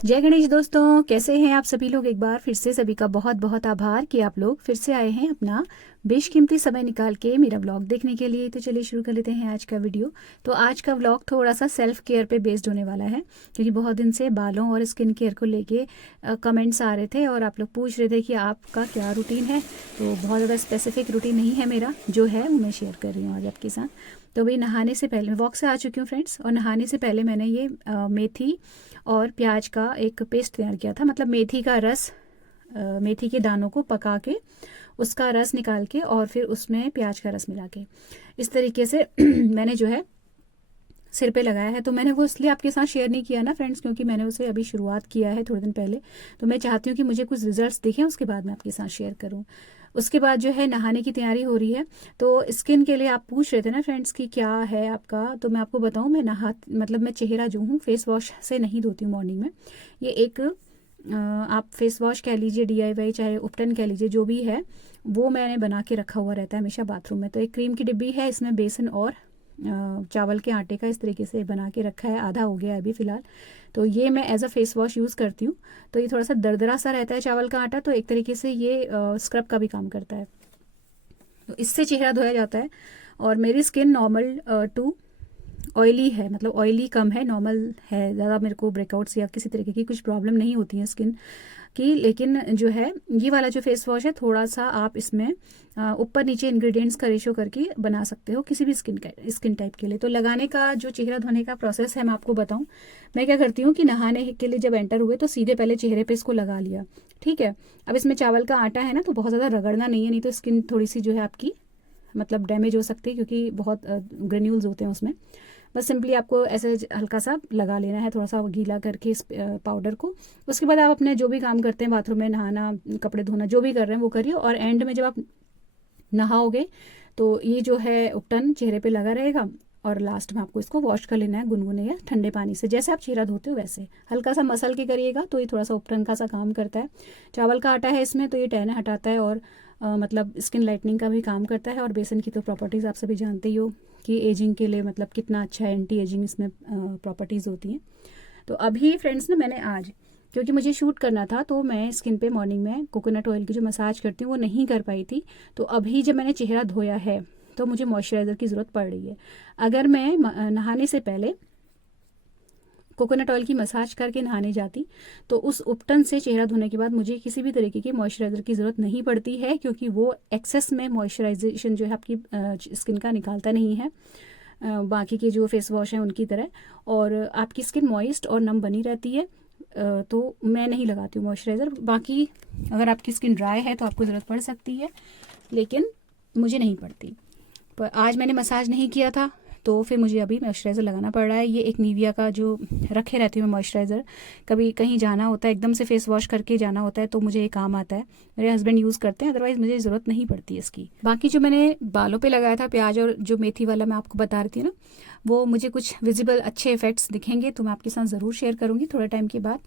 जय गणेश दोस्तों, कैसे हैं आप सभी लोग। एक बार फिर से सभी का बहुत बहुत आभार कि आप लोग फिर से आए हैं अपना बेशकीमती समय निकाल के मेरा व्लॉग देखने के लिए। तो चलिए शुरू कर लेते हैं आज का वीडियो। तो आज का व्लॉग थोड़ा सा सेल्फ केयर पे बेस्ड होने वाला है, क्योंकि बहुत दिन से बालों और स्किन केयर को लेके कमेंट्स आ रहे थे और आप लोग पूछ रहे थे कि आपका क्या रूटीन है। तो बहुत ज़्यादा स्पेसिफिक रूटीन नहीं है मेरा, जो है वो मैं शेयर कर रही हूँ आज आपके साथ। तो भाई नहाने से पहले वॉक से आ चुकी हूँ फ्रेंड्स, और नहाने से पहले मैंने ये मेथी और प्याज का एक पेस्ट तैयार किया था। मतलब मेथी का रस, मेथी के दानों को पका के उसका रस निकाल के और फिर उसमें प्याज का रस मिला के इस तरीके से मैंने जो है सिर पे लगाया है। तो मैंने वो इसलिए आपके साथ शेयर नहीं किया ना फ्रेंड्स, क्योंकि मैंने उसे अभी शुरुआत किया है थोड़े दिन पहले। तो मैं चाहती हूँ कि मुझे कुछ रिजल्ट्स दिखें, उसके बाद मैं आपके साथ शेयर करूँ। उसके बाद जो है नहाने की तैयारी हो रही है। तो स्किन के लिए आप पूछ रहे थे ना फ्रेंड्स कि क्या है आपका, तो मैं आपको बताऊँ, मैं मतलब मैं चेहरा जो हूँ फेस वॉश से नहीं धोती हूँ मॉर्निंग में। ये एक आप फेस वॉश कह लीजिए, DIY चाहे उपटन कह लीजिए, जो भी है वो मैंने बना के रखा हुआ रहता है हमेशा बाथरूम में। तो एक क्रीम की डिब्बी है, इसमें बेसन और चावल के आटे का इस तरीके से बना के रखा है, आधा हो गया है अभी फ़िलहाल। तो ये मैं as a face wash use करती हूँ। तो ये थोड़ा सा दरदरा सा रहता है चावल का आटा, तो एक तरीके से ये स्क्रब का भी काम करता है। तो इससे चेहरा धोया जाता है। और मेरी स्किन नॉर्मल टू ऑयली है, मतलब ऑयली कम है, नॉर्मल है। ज़्यादा मेरे को ब्रेकआउट्स या किसी तरीके की कुछ प्रॉब्लम नहीं होती है स्किन की। लेकिन जो है ये वाला जो फेस वॉश है, थोड़ा सा आप इसमें ऊपर नीचे इंग्रेडिएंट्स का रेशो करके बना सकते हो किसी भी स्किन टाइप के लिए। तो लगाने का जो चेहरा धोने का प्रोसेस है मैं आपको बताऊं। मैं क्या करती हूँ कि नहाने के लिए जब एंटर हुए तो सीधे पहले चेहरे पे इसको लगा लिया। ठीक है। अब इसमें चावल का आटा है ना, तो बहुत ज़्यादा रगड़ना नहीं है, नहीं तो स्किन थोड़ी सी जो है आपकी मतलब डैमेज हो सकती है, क्योंकि बहुत ग्रेन्यूल्स होते हैं उसमें। बस सिंपली आपको ऐसे हल्का सा लगा लेना है, थोड़ा सा गीला करके इस पाउडर को। उसके बाद आप अपने जो भी काम करते हैं बाथरूम में, नहाना, कपड़े धोना, जो भी कर रहे हैं वो करिए। और एंड में जब आप नहाओगे तो ये जो है उपटन चेहरे पे लगा रहेगा। और लास्ट में आपको इसको वॉश कर लेना है गुनगुने या ठंडे पानी से, जैसे आप चेहरा धोते हो वैसे हल्का सा मसल के करिएगा। तो ये थोड़ा सा उपटन का सा काम करता है। चावल का आटा है इसमें, तो ये टैन हटाता है और मतलब स्किन लाइटनिंग का भी काम करता है। और बेसन की तो प्रॉपर्टीज़ आप सभी जानते ही हो कि एजिंग के लिए मतलब कितना अच्छा है, एंटी एजिंग इसमें प्रॉपर्टीज़ होती हैं। तो अभी फ्रेंड्स ना मैंने आज, क्योंकि मुझे शूट करना था, तो मैं स्किन पे मॉर्निंग में कोकोनट ऑयल की जो मसाज करती हूँ वो नहीं कर पाई थी। तो अभी जब मैंने चेहरा धोया है तो मुझे मॉइस्चराइज़र की ज़रूरत पड़ रही है। अगर मैं नहाने से पहले कोकोनट ऑयल की मसाज करके नहाने जाती तो उस उपटन से चेहरा धोने के बाद मुझे किसी भी तरीके की मॉइस्चराइज़र की ज़रूरत नहीं पड़ती है, क्योंकि वो एक्सेस में मॉइस्चराइजेशन जो है आपकी स्किन का निकालता नहीं है बाकी के जो फेस वॉश हैं उनकी तरह। और आपकी स्किन मॉइस्ट और नम बनी रहती है। तो मैं नहीं लगाती हूँ मॉइस्चराइज़र। बाकी अगर आपकी स्किन ड्राई है तो आपको ज़रूरत पड़ सकती है, लेकिन मुझे नहीं पड़ती। पर आज मैंने मसाज नहीं किया था, तो फिर मुझे अभी मॉइस्चराइज़र लगाना पड़ रहा है। ये एक निविया का जो रखे रहती हूँ मैं मॉइस्चराइज़र, कभी कहीं जाना होता है, एकदम से फेस वॉश करके जाना होता है, तो मुझे ये काम आता है। मेरे हस्बैंड यूज़ करते हैं, अदरवाइज़ मुझे ज़रूरत नहीं पड़ती है इसकी। बाकी जो मैंने बालों पे लगाया था प्याज और जो मेथी वाला मैं आपको बता रही थी ना, वो मुझे कुछ विजिबल अच्छे इफ़ेक्ट्स दिखेंगे तो मैं आपके साथ ज़रूर शेयर करूँगी थोड़े टाइम के बाद।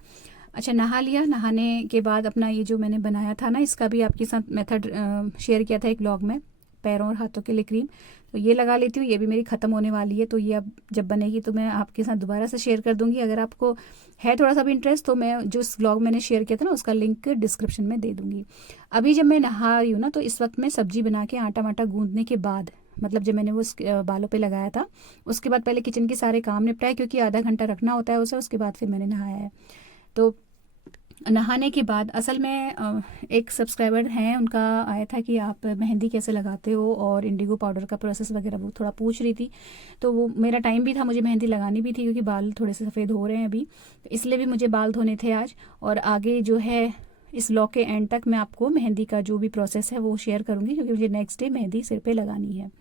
अच्छा, नहा लिया। नहाने के बाद अपना ये जो मैंने बनाया था ना, इसका भी आपके साथ मेथड शेयर किया था एक व्लॉग में, पैरों और हाथों के लिए क्रीम। तो ये लगा लेती हूँ, ये भी मेरी ख़त्म होने वाली है। तो ये अब जब बनेगी तो मैं आपके साथ दोबारा से शेयर कर दूँगी। अगर आपको है थोड़ा सा भी इंटरेस्ट तो मैं जो इस व्लॉग मैंने शेयर किया था ना, उसका लिंक डिस्क्रिप्शन में दे दूँगी। अभी जब मैं नहा रही हूँ ना, तो इस वक्त मैं सब्जी बना के आटा वाटा गूँदने के बाद, मतलब जब मैंने वो बालों पे लगाया था उसके बाद पहले किचन के सारे काम निपटाए, क्योंकि आधा घंटा रखना होता है उसे, उसके बाद फिर मैंने नहाया है। तो नहाने के बाद असल में एक सब्सक्राइबर हैं, उनका आया था कि आप मेहंदी कैसे लगाते हो और इंडिगो पाउडर का प्रोसेस वगैरह, वो थोड़ा पूछ रही थी। तो वो मेरा टाइम भी था, मुझे मेहंदी लगानी भी थी, क्योंकि बाल थोड़े से सफ़ेद हो रहे हैं अभी, तो इसलिए भी मुझे बाल धोने थे आज। और आगे जो है इस व्लॉग के एंड तक मैं आपको मेहंदी का जो भी प्रोसेस है वो शेयर करूँगी, क्योंकि मुझे नेक्स्ट डे मेहंदी सिर पे लगानी है।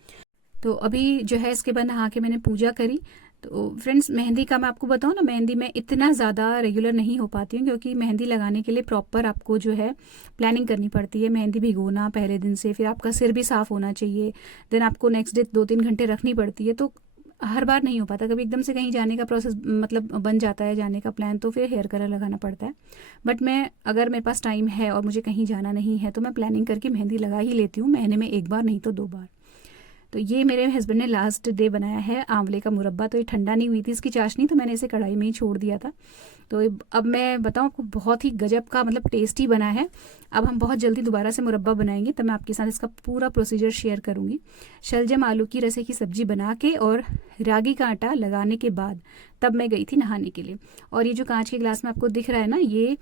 तो अभी जो है इसके बाद नहा के मैंने पूजा करी। तो फ्रेंड्स, मेहंदी का मैं आपको बताऊँ ना, मेहंदी में इतना ज़्यादा रेगुलर नहीं हो पाती हूँ, क्योंकि मेहंदी लगाने के लिए प्रॉपर आपको जो है प्लानिंग करनी पड़ती है। मेहंदी भिगोना पहले दिन से, फिर आपका सिर भी साफ़ होना चाहिए, देन आपको नेक्स्ट डे 2-3 घंटे रखनी पड़ती है। तो हर बार नहीं हो पाता, कभी एकदम से कहीं जाने का प्रोसेस मतलब बन जाता है, जाने का प्लान, तो फिर हेयर कलर लगाना पड़ता है। बट मैं, अगर मेरे पास टाइम है और मुझे कहीं जाना नहीं है, तो मैं प्लानिंग करके मेहंदी लगा ही लेती हूँ, महीने में 1 बार नहीं तो 2 बार। तो ये मेरे हस्बैंड ने लास्ट डे बनाया है आंवले का मुरब्बा। तो ये ठंडा नहीं हुई थी इसकी चाशनी, तो मैंने इसे कढ़ाई में ही छोड़ दिया था। तो अब मैं बताऊँ आपको, बहुत ही गजब का मतलब टेस्टी बना है। अब हम बहुत जल्दी दोबारा से मुरब्बा बनाएंगे, तब मैं आपके साथ इसका पूरा प्रोसीजर शेयर करूँगी। शलजम आलू की रसे की सब्ज़ी बना के और रागी का आटा लगाने के बाद तब मैं गई थी नहाने के लिए। और ये जो कांच के गिलास में आपको दिख रहा है ना, ये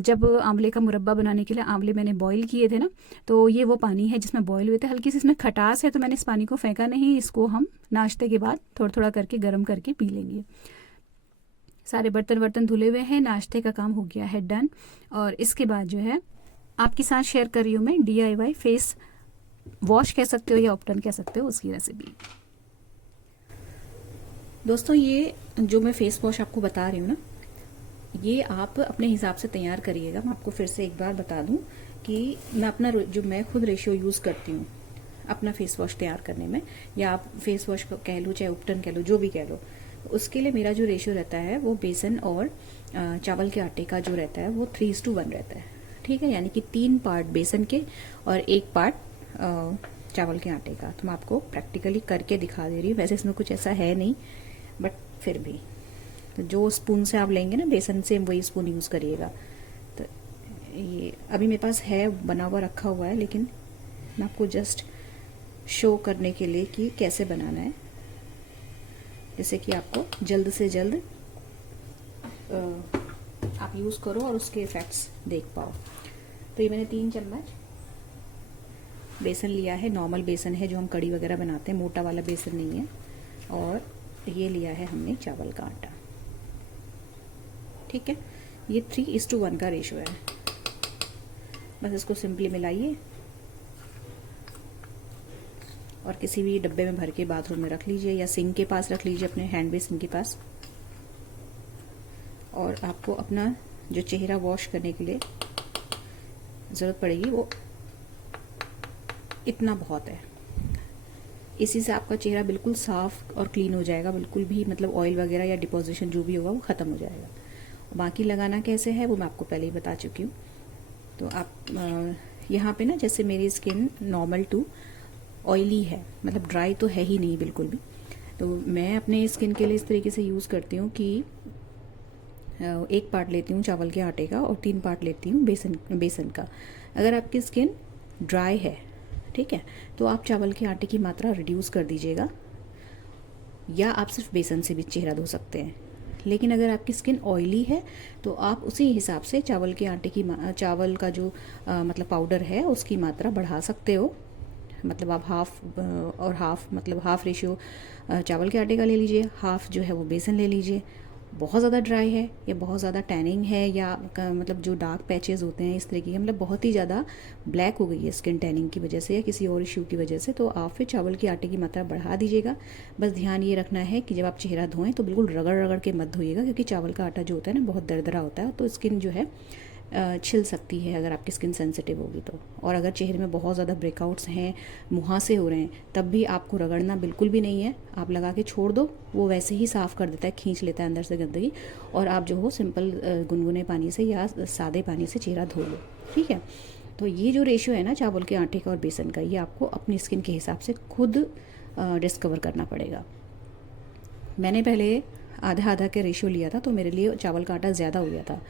जब आंवले का मुरब्बा बनाने के लिए आंवले मैंने बॉईल किए थे ना, तो ये वो पानी है जिसमें बॉईल हुए थे। हल्की सी इसमें खटास है, तो मैंने इस पानी को फेंका नहीं, इसको हम नाश्ते के बाद थोड़ा थोड़ा करके गर्म करके पी लेंगे। सारे बर्तन धुले हुए हैं, नाश्ते का काम हो गया है डन। और इसके बाद जो है आपके साथ शेयर कर रही हूँ मैं DIY फेस वॉश कह सकते हो या ऑप्टन कह सकते हो, उसकी रेसिपी। दोस्तों, ये जो मैं फेस वॉश आपको बता रही हूँ ना, ये आप अपने हिसाब से तैयार करिएगा। मैं आपको फिर से एक बार बता दूं कि मैं खुद रेशियो यूज़ करती हूँ अपना फेस वॉश तैयार करने में, या आप फेस वॉश कह लो चाहे उपटन कह लो, जो भी कह लो, उसके लिए मेरा जो रेशियो रहता है वो बेसन और चावल के आटे का जो रहता है वो 3:1 रहता है। ठीक है, यानी कि 3 पार्ट बेसन के और 1 पार्ट चावल के आटे का। तो मैं आपको प्रैक्टिकली करके दिखा दे रही हूँ। वैसे इसमें कुछ ऐसा है नहीं, बट फिर भी तो जो स्पून से आप लेंगे ना बेसन से, वही स्पून यूज़ करिएगा। तो ये अभी मेरे पास है बना हुआ रखा हुआ है, लेकिन मैं आपको जस्ट शो करने के लिए कि कैसे बनाना है, जैसे कि आपको जल्द से जल्द आप यूज़ करो और उसके इफ़ेक्ट्स देख पाओ। तो ये मैंने 3 चम्मच बेसन लिया है, नॉर्मल बेसन है जो हम कड़ी वगैरह बनाते हैं, मोटा वाला बेसन नहीं है। और ये लिया है हमने चावल का आटा। ठीक है, ये 3:1 का रेशो है। बस इसको सिंपली मिलाइए और किसी भी डब्बे में भर के बाथरूम में रख लीजिए या सिंक के पास रख लीजिए, अपने हैंड बेसिन के पास। और आपको अपना जो चेहरा वॉश करने के लिए ज़रूरत पड़ेगी वो इतना बहुत है। इसी से आपका चेहरा बिल्कुल साफ और क्लीन हो जाएगा, बिल्कुल भी मतलब ऑयल वगैरह या डिपोजिशन जो भी होगा वो ख़त्म हो जाएगा। बाकी लगाना कैसे है वो मैं आपको पहले ही बता चुकी हूँ। तो आप यहाँ पे ना, जैसे मेरी स्किन नॉर्मल टू ऑयली है, मतलब ड्राई तो है ही नहीं बिल्कुल भी, तो मैं अपने स्किन के लिए इस तरीके से यूज़ करती हूँ कि 1 पार्ट लेती हूँ चावल के आटे का और 3 पार्ट लेती हूँ बेसन का। अगर आपकी स्किन ड्राई है, ठीक है, तो आप चावल के आटे की मात्रा रिड्यूस कर दीजिएगा, या आप सिर्फ बेसन से भी चेहरा धो सकते हैं। लेकिन अगर आपकी स्किन ऑयली है तो आप उसी हिसाब से चावल का जो मतलब पाउडर है उसकी मात्रा बढ़ा सकते हो। मतलब आप हाफ रेशियो चावल के आटे का ले लीजिए, हाफ जो है वो बेसन ले लीजिए। बहुत ज़्यादा ड्राई है या बहुत ज़्यादा टैनिंग है या मतलब जो डार्क पैचेस होते हैं इस तरीके के, मतलब बहुत ही ज़्यादा ब्लैक हो गई है स्किन टैनिंग की वजह से या किसी और इश्यू की वजह से, तो आप फिर चावल के आटे की मात्रा बढ़ा दीजिएगा। बस ध्यान ये रखना है कि जब आप चेहरा धोएं तो बिल्कुल रगड़ रगड़ के मत धोइएगा, क्योंकि चावल का आटा जो होता है ना बहुत दरदरा होता है, तो स्किन जो है छिल सकती है अगर आपकी स्किन सेंसिटिव होगी तो। और अगर चेहरे में बहुत ज़्यादा ब्रेकआउट्स हैं, मुहासे हो रहे हैं, तब भी आपको रगड़ना बिल्कुल भी नहीं है, आप लगा के छोड़ दो, वो वैसे ही साफ़ कर देता है, खींच लेता है अंदर से गंदगी, और आप जो हो सिंपल गुनगुने पानी से या सादे पानी से चेहरा धो लो। ठीक है, तो ये जो रेशियो है ना चावल के आटे का और बेसन का, ये आपको अपनी स्किन के हिसाब से खुद डिस्कवर करना पड़ेगा। मैंने पहले आधा के रेशियो लिया था, तो मेरे लिए चावल का आटा ज़्यादा हो गया था,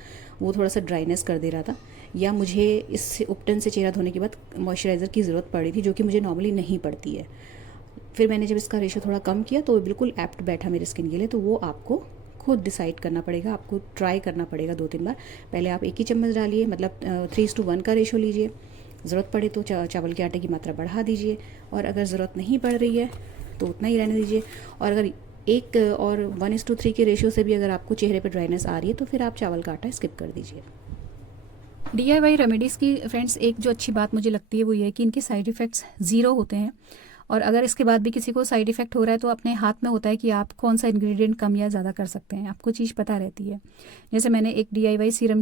वो थोड़ा सा ड्राइनेस कर दे रहा था, या मुझे इस उपटन से चेहरा धोने के बाद मॉइस्चराइज़र की ज़रूरत पड़ी थी, जो कि मुझे नॉर्मली नहीं पड़ती है। फिर मैंने जब इसका रेशियो थोड़ा कम किया तो बिल्कुल एप्ट बैठा मेरी स्किन के लिए। तो वो आपको खुद डिसाइड करना पड़ेगा, आपको ट्राई करना पड़ेगा 2-3 बार। पहले आप 1 ही चम्मच डालिए, मतलब 3:1 का रेशियो लीजिए। ज़रूरत पड़े तो चावल के आटे की मात्रा बढ़ा दीजिए, और अगर ज़रूरत नहीं पड़ रही है तो उतना ही रहने दीजिए। और अगर 1 और 1:3 के रेशियो से भी अगर आपको चेहरे पर ड्राइनेस आ रही है तो फिर आप चावल का आटा स्किप कर दीजिए। DIY रेमेडीज़ की फ्रेंड्स एक जो अच्छी बात मुझे लगती है वो ये है कि इनके साइड इफ़ेक्ट्स ज़ीरो होते हैं, और अगर इसके बाद भी किसी को साइड इफ़ेक्ट हो रहा है तो अपने हाथ में होता है कि आप कौन सा इंग्रेडिएंट कम या ज़्यादा कर सकते हैं, आपको चीज़ पता रहती है। जैसे मैंने एक DIY सीरम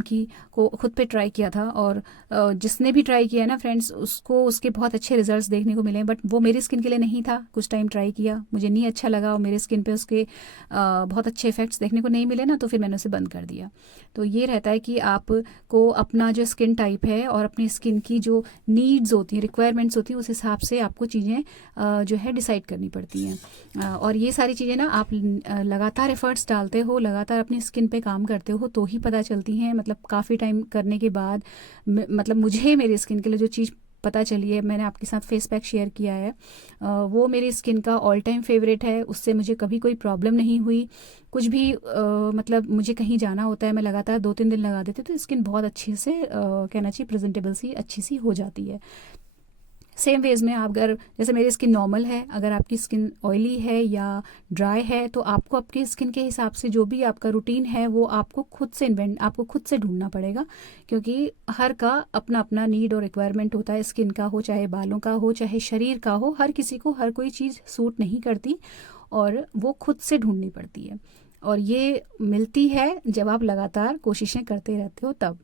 को खुद पे ट्राई किया था, और जिसने भी ट्राई किया ना फ्रेंड्स, उसको उसके बहुत अच्छे रिजल्ट्स देखने को मिले, बट वो मेरी स्किन के लिए नहीं था। कुछ टाइम ट्राई किया, मुझे नहीं अच्छा लगा और मेरे स्किन पे उसके बहुत अच्छे इफेक्ट्स देखने को नहीं मिले ना, तो फिर मैंने उसे बंद कर दिया। तो ये रहता है कि आपको अपना जो स्किन टाइप है और अपनी स्किन की जो नीड्स होती हैं, रिक्वायरमेंट्स होती हैं, उस हिसाब से आपको चीज़ें जो है डिसाइड करनी पड़ती हैं। और ये सारी चीज़ें ना आप लगातार एफर्ट्स डालते हो, लगातार अपनी स्किन पे काम करते हो तो ही पता चलती हैं। मतलब काफ़ी टाइम करने के बाद मतलब मुझे मेरी स्किन के लिए जो चीज़ पता चली है, मैंने आपके साथ फेस पैक शेयर किया है, वो मेरी स्किन का ऑल टाइम फेवरेट है। उससे मुझे कभी कोई प्रॉब्लम नहीं हुई। कुछ भी मतलब मुझे कहीं जाना होता है, मैं लगातार 2-3 दिन लगा देती हूँ तो स्किन बहुत अच्छे से कहना चाहिए प्रेजेंटेबल सी अच्छी सी हो जाती है। सेम वेज में आप अगर जैसे मेरी स्किन नॉर्मल है, अगर आपकी स्किन ऑयली है या ड्राई है तो आपको आपकी स्किन के हिसाब से जो भी आपका रूटीन है वो आपको आपको खुद से ढूंढना पड़ेगा, क्योंकि हर का अपना अपना नीड और रिक्वायरमेंट होता है। स्किन का हो, चाहे बालों का हो, चाहे शरीर का हो, हर किसी को हर कोई चीज़ सूट नहीं करती और वो खुद से ढूंढनी पड़ती है। और ये मिलती है जब आप लगातार कोशिशें करते रहते हो तब।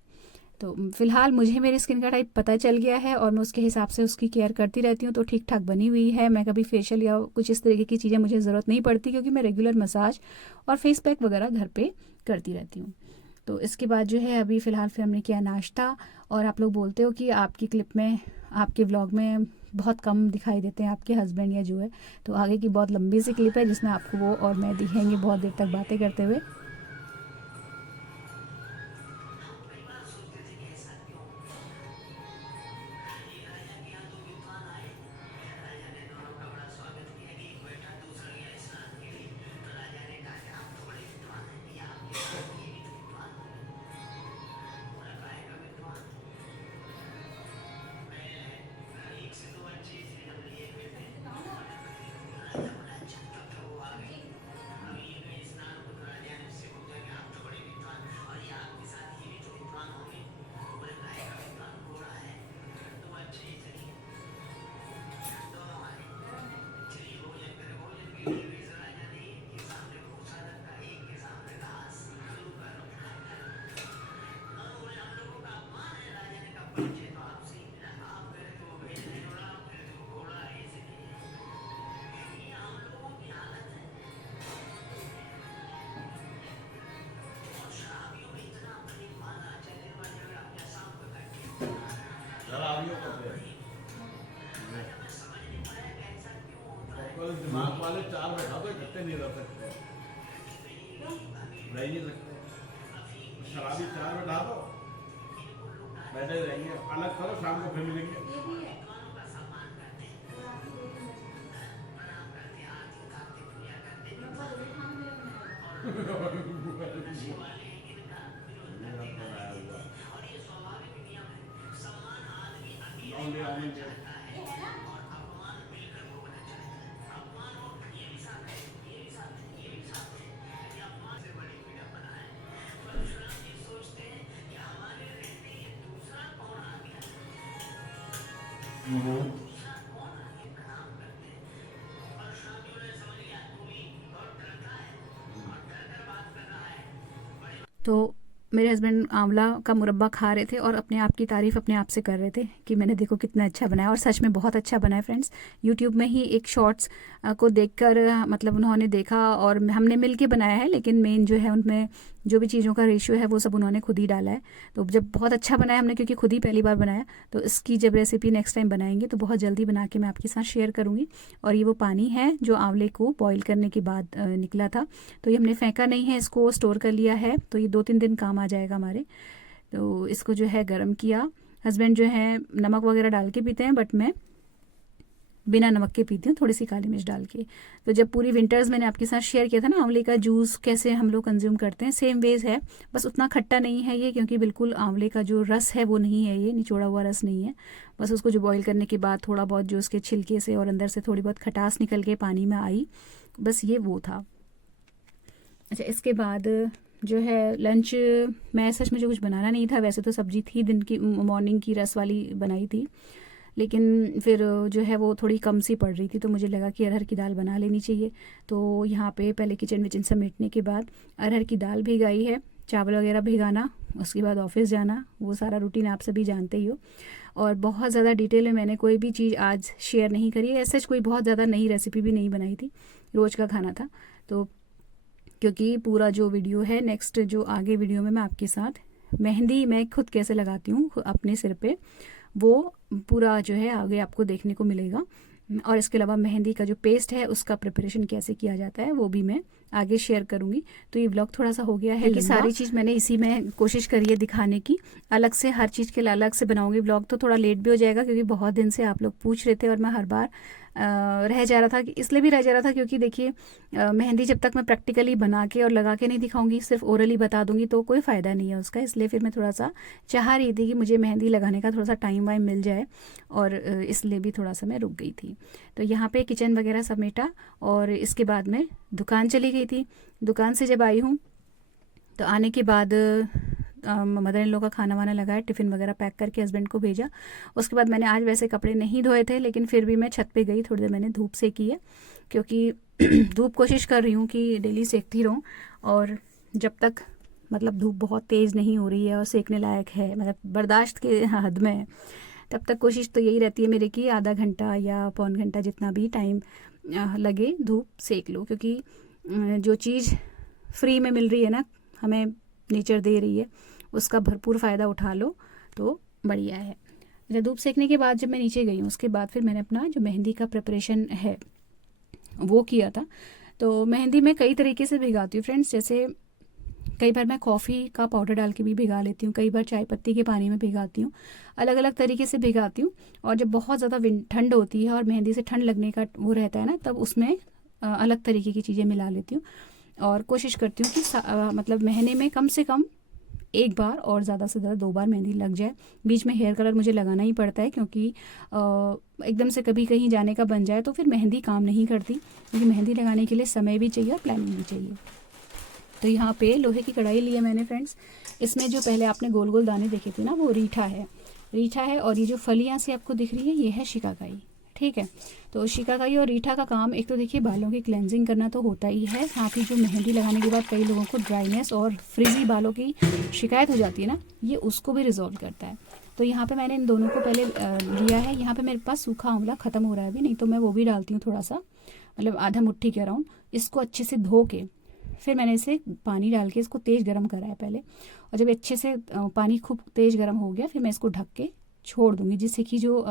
तो फिलहाल मुझे मेरी स्किन का टाइप पता चल गया है और मैं उसके हिसाब से उसकी केयर करती रहती हूँ, तो ठीक ठाक बनी हुई है। मैं कभी फेशियल या कुछ इस तरीके की चीज़ें मुझे ज़रूरत नहीं पड़ती, क्योंकि मैं रेगुलर मसाज और फेस पैक वगैरह घर पे करती रहती हूँ। तो इसके बाद जो है अभी फ़िलहाल फिर हमने किया नाश्ता। और आप लोग बोलते हो कि आपकी क्लिप में, आपके व्लॉग में बहुत कम दिखाई देते हैं आपके हस्बैंड या जो है, तो आगे की बहुत लंबी सी क्लिप है जिसमें आपको वो और मैं दिखेंगे बहुत देर तक बातें करते हुए। दिमाग वाले 4 बैठा दो, इकट्ठे नहीं रह सकते, रह नहीं सकते। शराबी 4 बैठा दो, बैठे रहेंगे। अलग करो, शाम को फिर मिलेंगे। तो मेरे हस्बैंड आंवला का मुरब्बा खा रहे थे और अपने आप की तारीफ़ अपने आप से कर रहे थे कि मैंने देखो कितना अच्छा बनाया, और सच में बहुत अच्छा बना है फ्रेंड्स। यूट्यूब में ही एक शॉर्ट्स को देखकर मतलब उन्होंने देखा और हमने मिल के बनाया है, लेकिन मेन जो है उनमें जो भी चीज़ों का रेशियो है वो सब उन्होंने खुद ही डाला है। तो जब बहुत अच्छा बनाया हमने, क्योंकि खुद ही पहली बार बनाया, तो इसकी जब रेसिपी नेक्स्ट टाइम बनाएंगे तो बहुत जल्दी बना के मैं आपके साथ शेयर करूँगी। और ये वो पानी है जो आंवले को बॉईल करने के बाद निकला था, तो ये हमने फेंका नहीं है, इसको स्टोर कर लिया है, तो ये 2-3 दिन काम आ जाएगा हमारे। तो इसको जो है गर्म किया। हस्बैंड जो है नमक वगैरह डाल के पीते हैं, बट मैं बिना नमक के पीती हूँ, थोड़ी सी काली मिर्च डाल के। तो जब पूरी विंटर्स मैंने आपके साथ शेयर किया था ना आंवले का जूस कैसे हम लोग कंज्यूम करते हैं, सेम वेज है, बस उतना खट्टा नहीं है ये, क्योंकि बिल्कुल आंवले का जो रस है वो नहीं है, ये निचोड़ा हुआ रस नहीं है। बस उसको जो बॉईल करने के बाद थोड़ा बहुत जो उसके छिलके से और अंदर से थोड़ी बहुत खटास निकल के पानी में आई, बस ये वो था। अच्छा, इसके बाद जो है लंच मैं सच मुझे कुछ बनाना नहीं था, वैसे तो सब्जी थी दिन की, मॉर्निंग की रस वाली बनाई थी, लेकिन फिर जो है वो थोड़ी कम सी पड़ रही थी, तो मुझे लगा कि अरहर की दाल बना लेनी चाहिए। तो यहाँ पे पहले किचन विचन समेटने के बाद अरहर की दाल भिगाई है, चावल वगैरह भिगाना, उसके बाद ऑफिस जाना, वो सारा रूटीन आप सभी जानते ही हो। और बहुत ज़्यादा डिटेल में मैंने कोई भी चीज़ आज शेयर नहीं करी है, ऐसे कोई बहुत ज़्यादा नई रेसिपी भी नहीं बनाई थी, रोज़ का खाना था। तो क्योंकि पूरा जो वीडियो है नेक्स्ट जो आगे वीडियो में मैं आपके साथ मेहंदी मैं खुद कैसे लगाती हूँ अपने सिर पे, वो पूरा जो है आगे आपको देखने को मिलेगा। और इसके अलावा मेहंदी का जो पेस्ट है उसका प्रिपरेशन कैसे किया जाता है वो भी मैं आगे शेयर करूंगी। तो ये व्लॉग थोड़ा सा हो गया है कि सारी चीज़ मैंने इसी में कोशिश करी है दिखाने की। अलग से हर चीज़ के लिए अलग से बनाऊंगी व्लॉग, तो थोड़ा लेट भी हो जाएगा क्योंकि बहुत दिन से आप लोग पूछ रहे थे और मैं हर बार रह जा रहा था, कि इसलिए भी रह जा रहा था क्योंकि देखिए मेहंदी जब तक मैं प्रैक्टिकली बना के और लगा के नहीं दिखाऊंगी, सिर्फ ओरली बता दूंगी तो कोई फ़ायदा नहीं है उसका। इसलिए फिर मैं थोड़ा सा चाह रही थी कि मुझे मेहंदी लगाने का थोड़ा सा टाइम वाइम मिल जाए, और इसलिए भी थोड़ा सा मैं रुक गई थी। तो यहाँ पे किचन वगैरह समेटा और इसके बाद मैं दुकान चली गई थी। दुकान से जब आई हूँ तो आने के बाद मदर इन लॉ का खाना वाना लगाया, टिफ़िन वगैरह पैक करके हस्बैंड को भेजा। उसके बाद मैंने आज वैसे कपड़े नहीं धोए थे, लेकिन फिर भी मैं छत पे गई, थोड़ी देर मैंने धूप सेकी है क्योंकि धूप कोशिश कर रही हूँ कि डेली सेकती रहूँ, और जब तक मतलब धूप बहुत तेज़ नहीं हो रही है और सेकने लायक है, मतलब बर्दाश्त के हद में है, तब तक कोशिश तो यही रहती है मेरे कि आधा घंटा या पौन घंटा जितना भी टाइम लगे धूप सेक लो, क्योंकि जो चीज़ फ्री में मिल रही है ना, हमें नेचर दे रही है, उसका भरपूर फ़ायदा उठा लो तो बढ़िया है। जब धूप सेकने के बाद जब मैं नीचे गई हूँ उसके बाद फिर मैंने अपना जो मेहंदी का प्रिपरेशन है वो किया था। तो मेहंदी मैं कई तरीके से भिगाती हूँ फ्रेंड्स, जैसे कई बार मैं कॉफ़ी का पाउडर डाल के भी भिगा लेती हूँ, कई बार चाय पत्ती के पानी में भिगाती हूँ, अलग अलग तरीके से भिगाती हूँ। और जब बहुत ज़्यादा ठंड होती है और मेहंदी से ठंड लगने का वो रहता है ना, तब उसमें अलग तरीके की चीज़ें मिला लेती हूँ और कोशिश करती हूँ कि मतलब महीने में कम से कम एक बार और ज़्यादा से ज़्यादा 2 बार मेहंदी लग जाए। बीच में हेयर कलर मुझे लगाना ही पड़ता है क्योंकि एकदम से कभी कहीं जाने का बन जाए तो फिर मेहंदी काम नहीं करती, क्योंकि मेहंदी लगाने के लिए समय भी चाहिए और प्लानिंग भी चाहिए। तो यहाँ पे लोहे की कढ़ाई ली है मैंने फ्रेंड्स। इसमें जो पहले आपने गोल गोल दाने देखे थे ना, वो रीठा है और ये जो फलियाँ से आपको दिख रही है ये है शिकाकाई, ठीक है। तो शिकाकाई और रीठा का काम एक तो देखिए बालों की क्लेंजिंग करना तो होता ही है, साथ ही जो मेहंदी लगाने के बाद कई लोगों को ड्राइनेस और फ्रिजी बालों की शिकायत हो जाती है ना, ये उसको भी रिजॉल्व करता है। तो यहाँ पे मैंने इन दोनों को पहले लिया है। यहाँ पे मेरे पास सूखा आंवला ख़त्म हो रहा है अभी, नहीं तो मैं वो भी डालती हूँ थोड़ा सा, मतलब आधा मुट्ठी के अराउंड। इसको अच्छे से धो के फिर मैंने इसे पानी डाल के इसको तेज़ गर्म करा है पहले, और जब अच्छे से पानी खूब तेज़ गर्म हो गया फिर मैं इसको ढक के छोड़ दूंगी, जिससे कि जो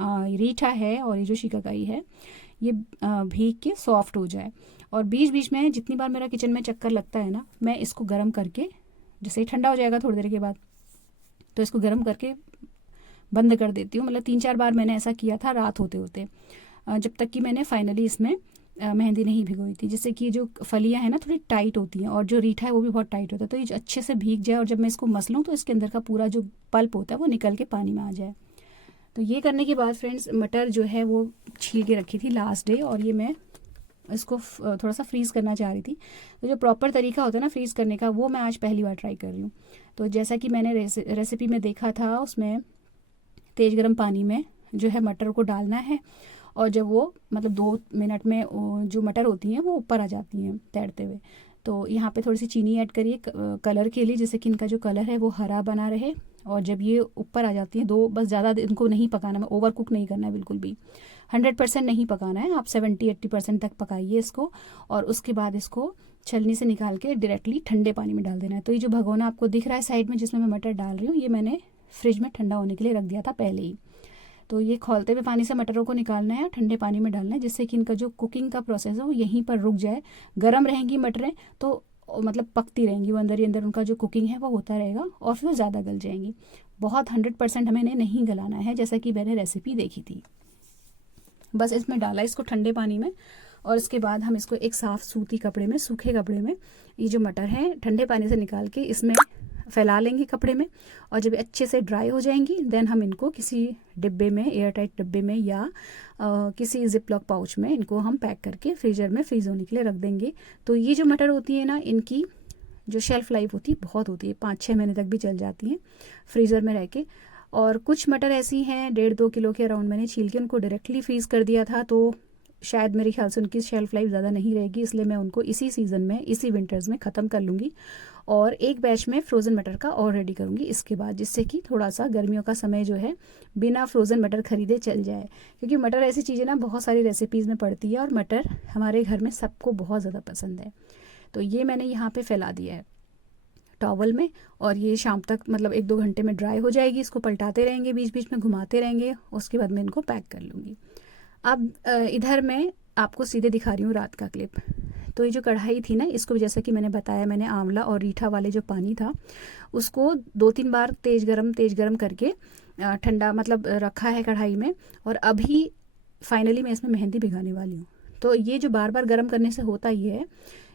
रीठा है और ये जो शिकाकाई है ये भीग के सॉफ्ट हो जाए। और बीच बीच में जितनी बार मेरा किचन में चक्कर लगता है ना, मैं इसको गर्म करके, जैसे ठंडा हो जाएगा थोड़ी देर के बाद, तो इसको गर्म करके बंद कर देती हूँ। मतलब 3-4 बार मैंने ऐसा किया था रात होते होते, जब तक कि मैंने फाइनली इसमें मेहंदी नहीं भिगोई थी, जिससे कि जो फलियां हैं ना थोड़ी टाइट होती हैं और जो रीठा है वो भी बहुत टाइट होता है। तो ये अच्छे से भीग जाए और जब मैं इसको मसलूँ तो इसके अंदर का पूरा जो पल्प होता है वो निकल के पानी में आ जाए। तो ये करने के बाद फ्रेंड्स मटर जो है वो छील के रखी थी लास्ट डे, और ये मैं इसको थोड़ा सा फ्रीज़ करना चाह रही थी। तो जो प्रॉपर तरीका होता है ना फ्रीज़ करने का, वो मैं आज पहली बार ट्राई कर रही हूँ। तो जैसा कि मैंने रेसिपी में देखा था, उसमें तेज़ गर्म पानी में जो है मटर को डालना है, और जब वो मतलब 2 मिनट में जो मटर होती हैं वो ऊपर आ जाती हैं तैरते हुए, तो यहाँ पे थोड़ी सी चीनी ऐड करिए कलर के लिए, जैसे कि इनका जो कलर है वो हरा बना रहे। और जब ये ऊपर आ जाती हैं, बस ज़्यादा इनको नहीं पकाना, मैं ओवर कुक नहीं करना है बिल्कुल भी, 100% नहीं पकाना है, आप 70-80% तक पकाइए इसको। और उसके बाद इसको छलनी से निकाल के डायरेक्टली ठंडे पानी में डाल देना है। तो ये जो भगोना आपको दिख रहा है साइड में जिसमें मैं मटर डाल रही हूँ, ये मैंने फ्रिज में ठंडा होने के लिए रख दिया था पहले ही। तो ये खौलते हुए पानी से मटरों को निकालना है, ठंडे पानी में डालना है, जिससे कि इनका जो कुकिंग का प्रोसेस है वो यहीं पर रुक जाए। गर्म रहेंगी मटरें तो मतलब पकती रहेंगी, वो अंदर ही अंदर उनका जो कुकिंग है वो होता रहेगा और फिर वो ज़्यादा गल जाएंगी। बहुत 100% हमें नहीं गलाना है, जैसा कि मैंने रेसिपी देखी थी। बस इसमें डाला इसको ठंडे पानी में, और इसके बाद हम इसको एक साफ़ सूती कपड़े में, सूखे कपड़े में, ये जो मटर हैं ठंडे पानी से निकाल के इसमें फैला लेंगे कपड़े में। और जब अच्छे से ड्राई हो जाएंगी देन हम इनको किसी डिब्बे में, एयर टाइट डिब्बे में या किसी जिप लॉक पाउच में इनको हम पैक करके फ्रीजर में फ्रीज होने के लिए रख देंगे। तो ये जो मटर होती है ना, इनकी जो शेल्फ़ लाइफ होती है बहुत होती है, 5-6 महीने तक भी चल जाती हैं फ्रीज़र में रह के। और कुछ मटर ऐसी हैं 1.5-2 किलो के अराउंड मैंने छील के उनको डायरेक्टली फ्रीज़ कर दिया था, तो शायद मेरे ख्याल से उनकी शेल्फ़ लाइफ ज़्यादा नहीं रहेगी, इसलिए मैं उनको इसी सीज़न में, इसी विंटर्स में ख़त्म कर लूँगी और एक बैच में फ्रोज़न मटर का और रेडी करूँगी इसके बाद, जिससे कि थोड़ा सा गर्मियों का समय जो है बिना फ्रोज़न मटर खरीदे चल जाए। क्योंकि मटर ऐसी चीज़ें ना बहुत सारी रेसिपीज़ में पड़ती है और मटर हमारे घर में सबको बहुत ज़्यादा पसंद है। तो ये मैंने यहाँ पे फैला दिया है टॉवल में, और ये शाम तक मतलब 1-2 घंटे में ड्राई हो जाएगी। इसको पलटाते रहेंगे, बीच बीच में घुमाते रहेंगे, उसके बाद मैं इनको पैक कर लूँगी। अब इधर मैं आपको सीधे दिखा रही हूँ रात का क्लिप। तो ये जो कढ़ाई थी ना, इसको जैसा कि मैंने बताया, मैंने आंवला और रीठा वाले जो पानी था उसको 2-3 बार तेज़ गरम करके ठंडा मतलब रखा है कढ़ाई में। और अभी फाइनली मैं इसमें मेहंदी भिगाने वाली हूँ। तो ये जो बार बार गर्म करने से होता ये है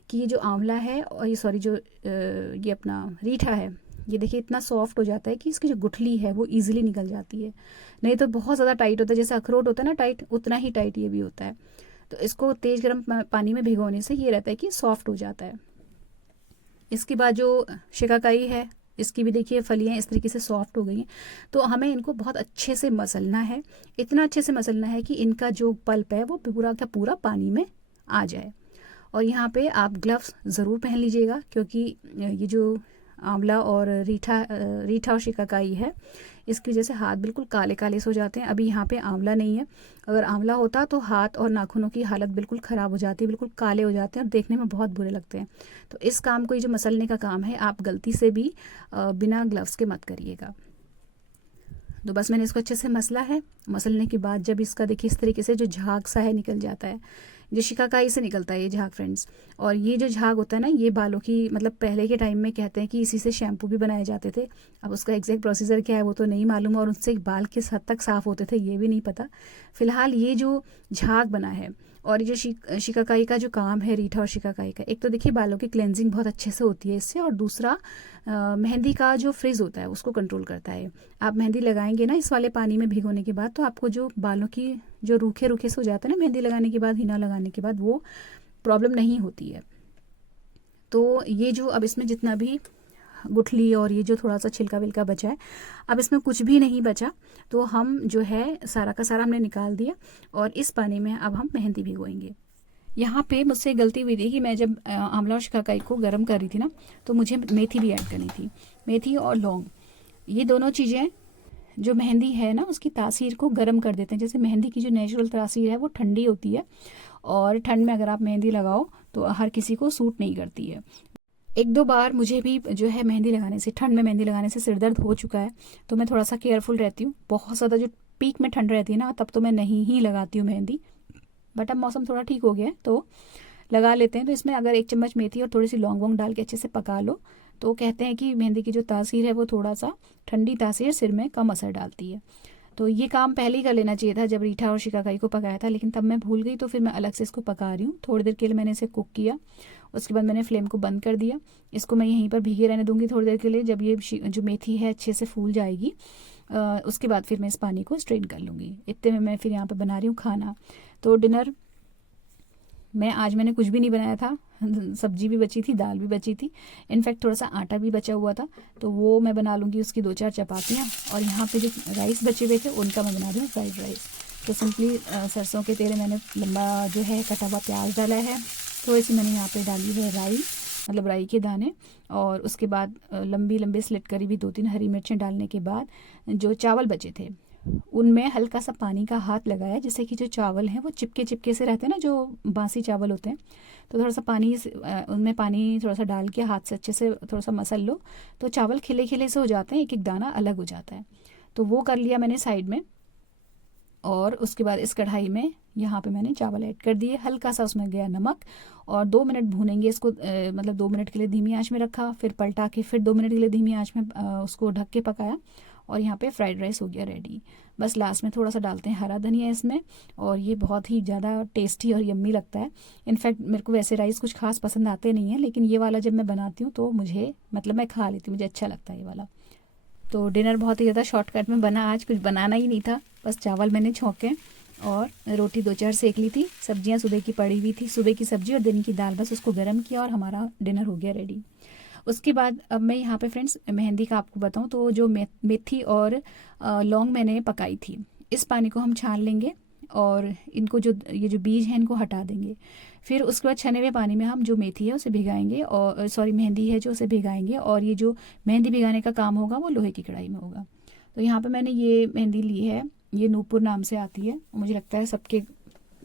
कि ये जो आंवला है और ये सॉरी जो ये अपना रीठा है, ये देखिए इतना सॉफ्ट हो जाता है कि इसकी जो गुठली है वो ईजिली निकल जाती है। नहीं तो बहुत ज़्यादा टाइट होता है, जैसे अखरोट होता है ना टाइट, उतना ही टाइट ये भी होता है। तो इसको तेज़ गर्म पानी में भिगोने से ये रहता है कि सॉफ्ट हो जाता है। इसके बाद जो शिकाकाई है, इसकी भी देखिए फलियाँ इस तरीके से सॉफ्ट हो गई हैं। तो हमें इनको बहुत अच्छे से मसलना है, इतना अच्छे से मसलना है कि इनका जो पल्प है वो पूरा का पूरा पानी में आ जाए। और यहाँ पे आप ग्लव्स ज़रूर पहन लीजिएगा, क्योंकि ये जो आंवला और रीठा और शिकाकाई है, इसकी वजह से हाथ बिल्कुल काले काले से हो जाते हैं। अभी यहाँ पे आंवला नहीं है, अगर आंवला होता तो हाथ और नाखूनों की हालत बिल्कुल ख़राब हो जाती है, बिल्कुल काले हो जाते हैं और देखने में बहुत बुरे लगते हैं। तो इस काम को, ये जो मसलने का काम है, आप गलती से भी बिना ग्लव्स के मत करिएगा। तो बस मैंने इसको अच्छे से मसला है। मसलने के बाद जब इसका देखिए इस तरीके से जो झाग सा है निकल जाता है, जो शिकाकाई से निकलता है ये झाग फ्रेंड्स। और ये जो झाग होता है ना, ये बालों की मतलब पहले के टाइम में कहते हैं कि इसी से शैम्पू भी बनाए जाते थे। अब उसका एग्जैक्ट प्रोसीजर क्या है वो तो नहीं मालूम, और उससे बाल किस हद तक साफ़ होते थे ये भी नहीं पता। फिलहाल ये जो झाग बना है और ये जो शिकाकाई का जो काम है, रीठा और शिकाकाई का, एक तो देखिए बालों की क्लेंजिंग बहुत अच्छे से होती है इससे, और दूसरा मेहंदी का जो फ्रिज होता है उसको कंट्रोल करता है। आप मेहंदी लगाएंगे ना इस वाले पानी में भिगोने के बाद, तो आपको जो बालों की जो रूखे रूखे से हो जाता है ना मेहंदी लगाने के बाद, हिना लगाने के बाद, वो प्रॉब्लम नहीं होती है। तो ये जो अब इसमें जितना भी गुठली और ये जो थोड़ा सा छिलका विलका बचा है, अब इसमें कुछ भी नहीं बचा। तो हम जो है सारा का सारा हमने निकाल दिया और इस पानी में अब हम मेहंदी भिगोएंगे। यहाँ पे मुझसे गलती हुई थी कि मैं जब आंवला और शिकाकाई को गर्म कर रही थी ना, तो मुझे मेथी भी ऐड करनी थी। मेथी और लौंग, ये दोनों चीज़ें जो मेहंदी है ना उसकी तासीर को गर्म कर देते हैं। जैसे मेहंदी की जो नेचुरल तासीर है वो ठंडी होती है, और ठंड में अगर आप मेहंदी लगाओ तो हर किसी को सूट नहीं करती है। 1-2 बार मुझे भी जो है मेहंदी लगाने से, ठंड में मेहंदी लगाने से सिर दर्द हो चुका है। तो मैं थोड़ा सा केयरफुल रहती हूँ। बहुत ज़्यादा जो पीक में ठंड रहती है ना, तब तो मैं नहीं ही लगाती हूँ मेहंदी। बट अब मौसम थोड़ा ठीक हो गया है तो लगा लेते हैं। तो इसमें अगर 1 चम्मच मेथी और थोड़ी सी लौंग वोंग डाल के अच्छे से पका लो, तो कहते हैं कि मेहंदी की जो तासीर है वो थोड़ा सा ठंडी तासीर सिर में कम असर डालती है। तो ये काम पहले ही कर लेना चाहिए था जब रीठा और शिकाकाई को पकाया था, लेकिन तब मैं भूल गई। तो फिर मैं अलग से इसको पका रही हूँ। थोड़ी देर के लिए मैंने इसे कुक किया, उसके बाद मैंने फ्लेम को बंद कर दिया। इसको मैं यहीं पर भीगे रहने दूंगी थोड़ी देर के लिए। जब ये जो मेथी है अच्छे से फूल जाएगी, उसके बाद फिर मैं इस पानी को स्ट्रेन कर लूँगी। इतने में मैं फिर यहाँ पर बना रही हूँ खाना। तो डिनर में आज मैंने कुछ भी नहीं बनाया था। सब्जी भी बची थी, दाल भी बची थी, इनफैक्ट थोड़ा सा आटा भी बचा हुआ था, तो वो मैं बना लूँगी उसकी 2-4 चपातियाँ। और यहाँ पे जो राइस बचे हुए थे उनका मैं बना रही हूँ फ्राइड राइस। तो सिंपली सरसों के तेल में मैंने लंबा जो है कटा हुआ प्याज डाला है, थोड़ी सी मैंने यहाँ पे डाली है राई, मतलब राई के दाने, और उसके बाद लंबी लंबी स्लिट करी भी 2-3 हरी मिर्चें डालने के बाद जो चावल बचे थे उनमें हल्का सा पानी का हाथ लगाया, जिससे कि जो चावल हैं वो चिपके चिपके से रहते हैं ना, जो बासी चावल होते हैं। तो थोड़ा सा पानी उनमें पानी थोड़ा सा डाल के हाथ से अच्छे से थोड़ा सा मसल लो, तो चावल खिले खिले से हो जाते हैं, एक एक दाना अलग हो जाता है। तो वो कर लिया मैंने साइड में। और उसके बाद इस कढ़ाई में यहाँ पे मैंने चावल ऐड कर दिए, हल्का सा उसमें गया नमक, और 2 मिनट भूनेंगे इसको। मतलब 2 मिनट के लिए धीमी आंच में रखा, फिर पलटा के फिर 2 मिनट के लिए धीमी आंच में उसको ढक के पकाया, और यहाँ पे फ्राइड राइस हो गया रेडी। बस लास्ट में थोड़ा सा डालते हैं हरा धनिया इसमें, और ये बहुत ही ज़्यादा टेस्टी और यम्मी लगता है। इनफैक्ट मेरे को वैसे राइस कुछ खास पसंद आते नहीं हैं, लेकिन ये वाला जब मैं बनाती हूँ तो मुझे मतलब मैं खा लेती हूँ, मुझे अच्छा लगता है ये वाला। तो डिनर बहुत ही ज़्यादा शॉर्टकट में बना, आज कुछ बनाना ही नहीं था, बस चावल मैंने छौंके और रोटी 2-4 सेक ली थी। सब्जियां सुबह की पड़ी हुई थी, सुबह की सब्जी और दिन की दाल, बस उसको गर्म किया और हमारा डिनर हो गया रेडी। उसके बाद अब मैं यहाँ पे फ्रेंड्स मेहंदी का आपको बताऊँ तो जो मेथी और लौंग मैंने पकाई थी, इस पानी को हम छान लेंगे और इनको जो ये जो बीज हैं इनको हटा देंगे। फिर उसके बाद छने हुए पानी में हम जो मेथी है उसे भिगाएंगे, और सॉरी मेहंदी है जो उसे भिगाएंगे, और ये जो मेहंदी भिगाने का काम होगा वो लोहे की कढ़ाई में होगा। तो यहाँ पे मैंने ये मेहंदी ली है, ये नूपुर नाम से आती है, मुझे लगता है सबके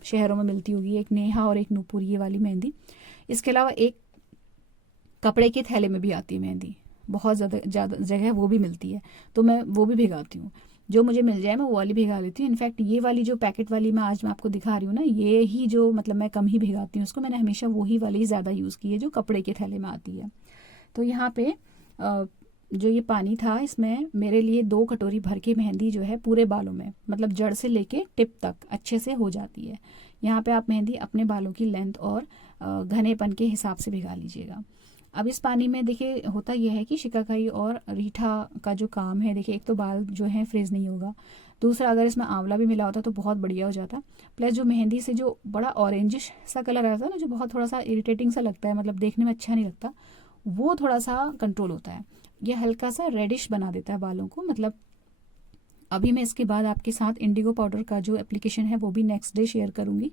शहरों में मिलती होगी, एक नेहा और एक नूपुर ये वाली मेहंदी। इसके अलावा एक कपड़े के थैले में भी आती है मेहंदी, बहुत ज़्यादा जगह वो भी मिलती है, तो मैं वो भी भिगाती हूँ। जो मुझे मिल जाए मैं वो वाली भिगा लेती हूँ। इनफैक्ट ये वाली जो पैकेट वाली मैं आज आपको दिखा रही हूँ ना, ये ही जो मतलब मैं कम ही भिगाती हूँ उसको, मैंने हमेशा वही वाली ज़्यादा यूज़ की है जो कपड़े के थैले में आती है। तो यहाँ पे जो ये पानी था इसमें मेरे लिए 2 कटोरी भर के मेहंदी जो है पूरे बालों में मतलब जड़ से लेके टिप तक अच्छे से हो जाती है। यहाँ पे आप मेहंदी अपने बालों की लेंथ और घनेपन के हिसाब से भिगा लीजिएगा। अब इस पानी में देखिए होता यह है कि शिकाकाई और रीठा का जो काम है, देखिए एक तो बाल जो है फ्रीज नहीं होगा, दूसरा अगर इसमें आंवला भी मिला होता तो बहुत बढ़िया हो जाता। प्लस जो मेहंदी से जो बड़ा ऑरेंजिश सा कलर आता है ना, जो बहुत थोड़ा सा इरिटेटिंग सा लगता है, मतलब देखने में अच्छा नहीं लगता, वो थोड़ा सा कंट्रोल होता है। ये हल्का सा रेडिश बना देता है बालों को। मतलब अभी मैं इसके बाद आपके साथ इंडिगो पाउडर का जो एप्लीकेशन है वो भी नेक्स्ट डे शेयर करूँगी।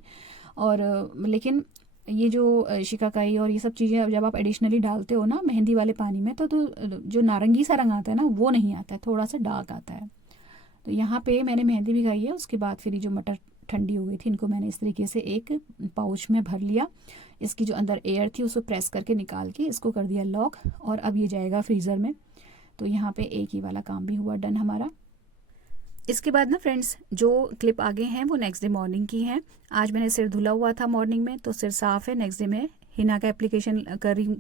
और लेकिन ये जो शिकाकाई और ये सब चीज़ें जब आप एडिशनली डालते हो ना मेहंदी वाले पानी में तो जो नारंगी सा रंग आता है ना वो नहीं आता है, थोड़ा सा डार्क आता है। तो यहाँ पे मैंने मेहंदी भिगाई है। उसके बाद फिर ये जो मटर ठंडी हो गई थी इनको मैंने इस तरीके से एक पाउच में भर लिया। इसकी जो अंदर एयर थी उसको प्रेस करके निकाल के इसको कर दिया लॉक, और अब ये जाएगा फ्रीज़र में। तो यहाँ पे एक ही वाला काम भी हुआ डन हमारा। इसके बाद ना फ्रेंड्स जो क्लिप आगे हैं वो नेक्स्ट डे मॉर्निंग की हैं। आज मैंने सिर धुला हुआ था मॉर्निंग में तो सिर साफ़ है। नेक्स्ट डे में हिना का एप्लीकेशन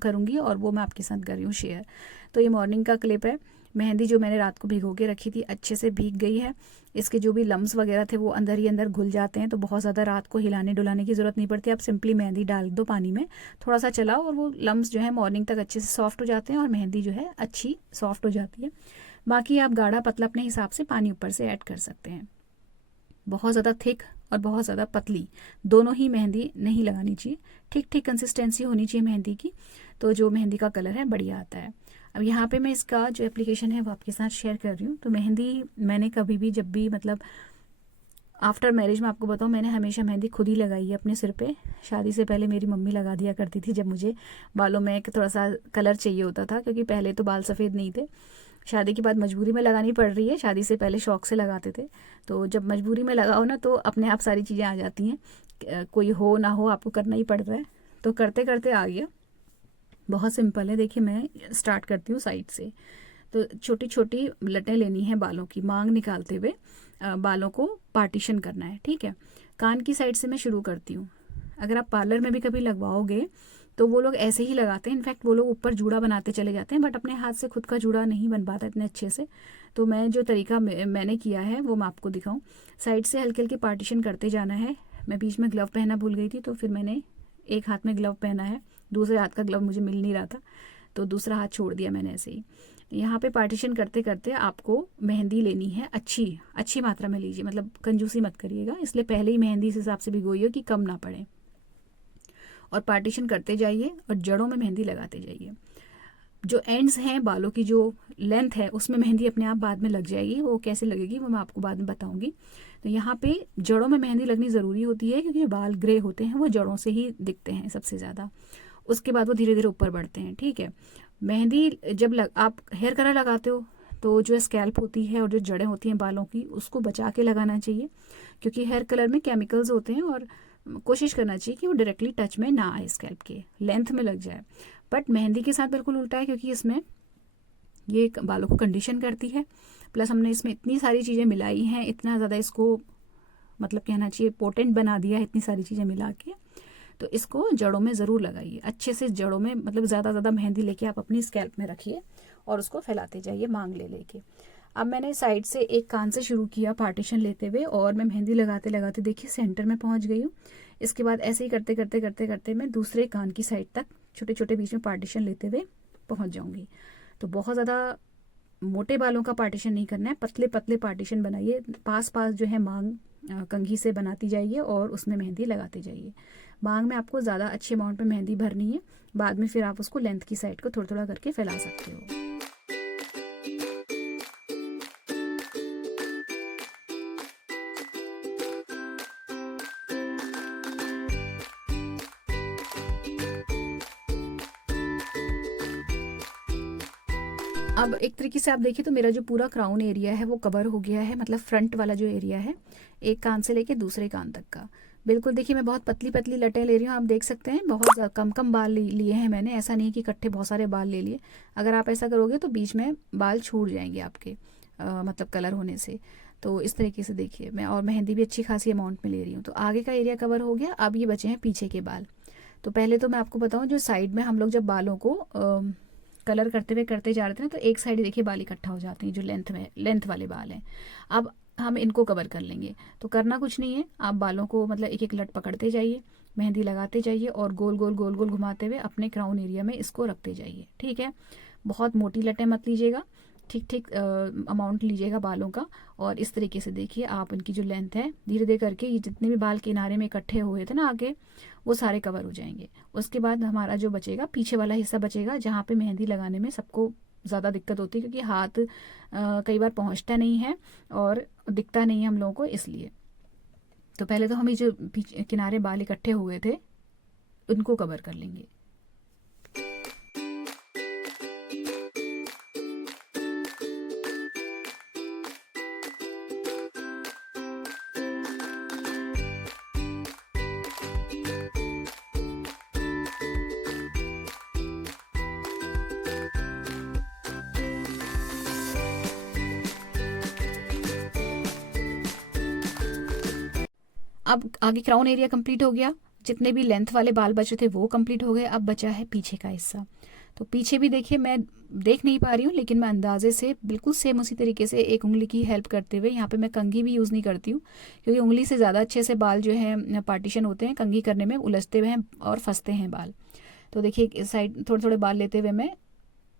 करूँगी और वो मैं आपके साथ कर रही हूँ शेयर। तो ये मॉर्निंग का क्लिप है। मेहंदी जो मैंने रात को भिगो के रखी थी अच्छे से भीग गई है। इसके जो भी लम्स वगैरह थे वो अंदर ही अंदर घुल जाते हैं, तो बहुत ज़्यादा रात को हिलाने डुलाने की ज़रूरत नहीं पड़ती। आप सिंपली मेहंदी डाल दो पानी में, थोड़ा सा चलाओ और वो लम्स जो है मॉर्निंग तक अच्छे से सॉफ्ट हो जाते हैं और मेहंदी जो है अच्छी सॉफ्ट हो जाती है। बाकी आप गाढ़ा पतला अपने हिसाब से पानी ऊपर से ऐड कर सकते हैं। बहुत ज़्यादा थिक और बहुत ज़्यादा पतली दोनों ही मेहंदी नहीं लगानी चाहिए, ठीक ठीक कंसिस्टेंसी होनी चाहिए मेहंदी की, तो जो मेहंदी का कलर है बढ़िया आता है। अब यहाँ पे मैं इसका जो एप्लीकेशन है वो आपके साथ शेयर कर रही हूँ। तो मेहंदी मैंने कभी भी जब भी मतलब आफ्टर मैरिज में आपको बताऊँ, मैंने हमेशा मेहंदी खुद ही लगाई है अपने सिर पे। शादी से पहले मेरी मम्मी लगा दिया करती थी जब मुझे बालों में एक थोड़ा सा कलर चाहिए होता था, क्योंकि पहले तो बाल सफ़ेद नहीं थे। शादी के बाद मजबूरी में लगानी पड़ रही है, शादी से पहले शौक से लगाते थे। तो जब मजबूरी में लगाओ ना तो अपने आप सारी चीज़ें आ जाती हैं, कोई हो ना हो आपको करना ही पड़ता है। तो करते करते आ गया। बहुत सिंपल है। देखिए मैं स्टार्ट करती हूँ साइड से। तो छोटी छोटी लटें लेनी है बालों की, मांग निकालते हुए बालों को पार्टीशन करना है, ठीक है। कान की साइड से मैं शुरू करती हूँ। अगर आप पार्लर में भी कभी लगवाओगे तो वो लोग ऐसे ही लगाते हैं। इनफैक्ट वो लोग ऊपर जूड़ा बनाते चले जाते हैं, बट अपने हाथ से खुद का जूड़ा नहीं बन पाता इतने अच्छे से। तो मैं जो तरीका मैंने किया है वो मैं आपको दिखाऊं। साइड से हल्के हल्के पार्टीशन करते जाना है। मैं बीच में ग्लव पहनना भूल गई थी, तो फिर मैंने एक हाथ में ग्लव पहना है, दूसरे हाथ का ग्लव मुझे मिल नहीं रहा था तो दूसरा हाथ छोड़ दिया मैंने ऐसे ही। यहाँ पे पार्टीशन करते करते आपको मेहंदी लेनी है, अच्छी मात्रा में लीजिए, मतलब कंजूसी मत करिएगा। इसलिए पहले ही मेहंदी इस हिसाब से भिगोइए कि कम ना पड़े, और पार्टीशन करते जाइए और जड़ों में मेहंदी लगाते जाइए। जो एंड्स हैं बालों की जो लेंथ है उसमें मेहंदी अपने आप बाद में लग जाएगी। वो कैसे लगेगी वो मैं आपको बाद में बताऊंगी। तो यहाँ पे जड़ों में मेहंदी लगनी ज़रूरी होती है, क्योंकि जो बाल ग्रे होते हैं वो जड़ों से ही दिखते हैं सबसे ज़्यादा। उसके बाद वो धीरे धीरे ऊपर बढ़ते हैं, ठीक है। मेहंदी जब आप हेयर कलर लगाते हो तो जो स्कैल्प होती है और जो जड़ें होती हैं बालों की उसको बचा के लगाना चाहिए, क्योंकि हेयर कलर में केमिकल्स होते हैं और कोशिश करना चाहिए कि वो डायरेक्टली टच में ना आए, स्कैल्प के लेंथ में लग जाए। बट मेहंदी के साथ बिल्कुल उल्टा है, क्योंकि इसमें ये बालों को कंडीशन करती है, प्लस हमने इसमें इतनी सारी चीज़ें मिलाई हैं, इतना ज़्यादा इसको मतलब कहना चाहिए पोटेंट बना दिया है इतनी सारी चीज़ें मिला के। तो इसको जड़ों में ज़रूर लगाइए अच्छे से, जड़ों में मतलब ज़्यादा मेहंदी लेके आप अपनी स्कैल्प में रखिए और उसको फैलाते जाइए मांग ले लेके। अब मैंने साइड से एक कान से शुरू किया पार्टीशन लेते हुए, और मैं मेहंदी लगाते लगाते देखिए सेंटर में पहुंच गई हूँ। इसके बाद ऐसे ही करते करते करते करते मैं दूसरे कान की साइड तक छोटे छोटे बीच में पार्टीशन लेते हुए पहुंच जाऊंगी। तो बहुत ज़्यादा मोटे बालों का पार्टीशन नहीं करना है, पतले पतले पार्टीशन बनाइए। पास पास जो है मांग कंघी से बनाती जाइए और उसमें मेहंदी लगाते जाइए। मांग में आपको ज़्यादा अच्छे अमाउंट में मेहंदी भरनी है, बाद में फिर आप उसको लेंथ की साइड को थोड़ा थोड़ा करके फैला सकते हो। अब एक तरीके से आप देखिए तो मेरा जो पूरा क्राउन एरिया है वो कवर हो गया है, मतलब फ्रंट वाला जो एरिया है एक कान से लेके दूसरे कान तक का। बिल्कुल देखिए मैं बहुत पतली पतली लटें ले रही हूँ, आप देख सकते हैं बहुत कम कम बाल लिए हैं मैंने, ऐसा नहीं कि इकट्ठे बहुत सारे बाल ले लिए। अगर आप ऐसा करोगे तो बीच में बाल छूट जाएंगे आपके, मतलब कलर होने से। तो इस तरीके से देखिए मैं, और मेहंदी भी अच्छी खासी अमाउंट में ले रही हूँ। तो आगे का एरिया कवर हो गया। अब ये बचे हैं पीछे के बाल। तो पहले तो मैं आपको बताऊँ, जो साइड में हम लोग जब बालों को कलर करते हुए करते जा रहे थे ना, तो एक साइड देखिए बाल इकट्ठा हो जाते हैं, जो लेंथ वाले बाल हैं। अब हम इनको कवर कर लेंगे। तो करना कुछ नहीं है, आप बालों को मतलब एक एक लट पकड़ते जाइए, मेहंदी लगाते जाइए और गोल गोल गोल गोल घुमाते हुए अपने क्राउन एरिया में इसको रखते जाइए। ठीक है, बहुत मोटी लटें मत लीजिएगा, ठीक ठीक अमाउंट लीजिएगा बालों का। और इस तरीके से देखिए आप इनकी जो लेंथ है, धीरे धीरे करके ये जितने भी बाल किनारे में इकट्ठे हुए थे ना आगे, वो सारे कवर हो जाएंगे। उसके बाद हमारा जो बचेगा पीछे वाला हिस्सा बचेगा, जहाँ पे मेहंदी लगाने में सबको ज़्यादा दिक्कत होती है, क्योंकि हाथ कई बार पहुँचता नहीं है और दिखता नहीं है हम लोगों को, इसलिए। तो पहले तो हम ये जो किनारे बाल इकट्ठे हुए थे उनको कवर कर लेंगे। अब आगे क्राउन एरिया कंप्लीट हो गया, जितने भी लेंथ वाले बाल बचे थे वो कंप्लीट हो गए। अब बचा है पीछे का हिस्सा। तो पीछे भी देखिए, मैं देख नहीं पा रही हूँ, लेकिन मैं अंदाजे से बिल्कुल सेम उसी तरीके से एक उंगली की हेल्प करते हुए, यहाँ पे मैं कंघी भी यूज़ नहीं करती हूँ, क्योंकि उंगली से ज़्यादा अच्छे से बाल जो है पार्टीशन होते हैं, कंघी करने में उलझते हुए हैं और फंसते हैं बाल। तो देखिए इस साइड थोड़े थोड़े बाल लेते हुए मैं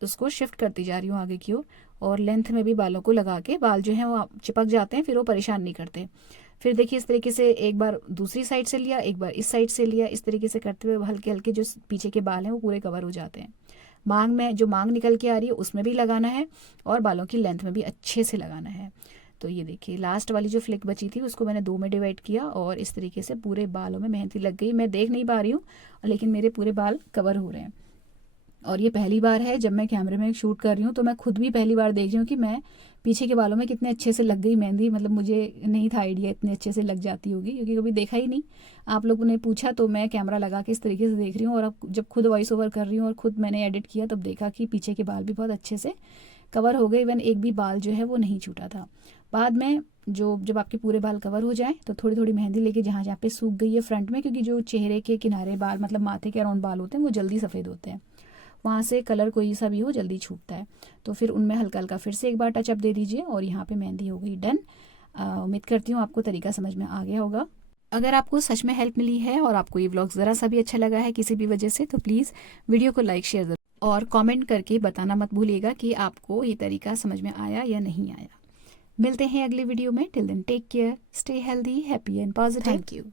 उसको शिफ्ट करती जा रही हूँ आगे की ओर, और लेंथ में भी बालों को लगा के बाल जो हैं वो चिपक जाते हैं, फिर वो परेशान नहीं करते। फिर देखिए इस तरीके से एक बार दूसरी साइड से लिया, एक बार इस साइड से लिया, इस तरीके से करते हुए हल्के हल्के जो पीछे के बाल हैं वो पूरे कवर हो जाते हैं। मांग में जो मांग निकल के आ रही है उसमें भी लगाना है, और बालों की लेंथ में भी अच्छे से लगाना है। तो ये देखिए लास्ट वाली जो फ्लिक बची थी उसको मैंने 2 में डिवाइड किया, और इस तरीके से पूरे बालों में मेहंदी लग गई। मैं देख नहीं पा रही हूँ, लेकिन मेरे पूरे बाल कवर हो रहे हैं। और ये पहली बार है जब मैं कैमरे में शूट कर रही हूँ, तो मैं खुद भी पहली बार देख रही हूँ कि मैं पीछे के बालों में कितने अच्छे से लग गई मेहंदी। मतलब मुझे नहीं था आइडिया इतने अच्छे से लग जाती होगी, क्योंकि कभी देखा ही नहीं। आप लोगों ने पूछा तो मैं कैमरा लगा के इस तरीके से देख रही हूँ, और अब जब खुद वॉइस ओवर कर रही हूँ और खुद मैंने एडिट किया, तब देखा कि पीछे के बाल भी बहुत अच्छे से कवर हो गए। इवन एक भी बाल जो है वो नहीं छूटा था। बाद में जब आपके पूरे बाल कवर हो जाए, तो थोड़ी थोड़ी मेहंदी लेके जहाँ जहाँ पे सूख गई है फ्रंट में, क्योंकि जो चेहरे के किनारे बाल मतलब माथे के अराउंड बाल होते हैं वो जल्दी सफ़ेद होते हैं, वहाँ से कलर कोई सा भी हो जल्दी छूटता है। तो फिर उनमें हल्का हल्का फिर से एक बार टचअप दे दीजिए, और यहाँ पे मेहंदी हो गई डन। उम्मीद करती हूँ आपको तरीका समझ में आ गया होगा। अगर आपको सच में हेल्प मिली है और आपको ये व्लॉग ज़रा सा भी अच्छा लगा है किसी भी वजह से, तो प्लीज़ वीडियो को लाइक शेयर और कमेंट करके बताना मत भूलिएगा कि आपको ये तरीका समझ में आया या नहीं आया। मिलते हैं अगले वीडियो में। Till then take care, stay healthy, happy and positive. Thank you.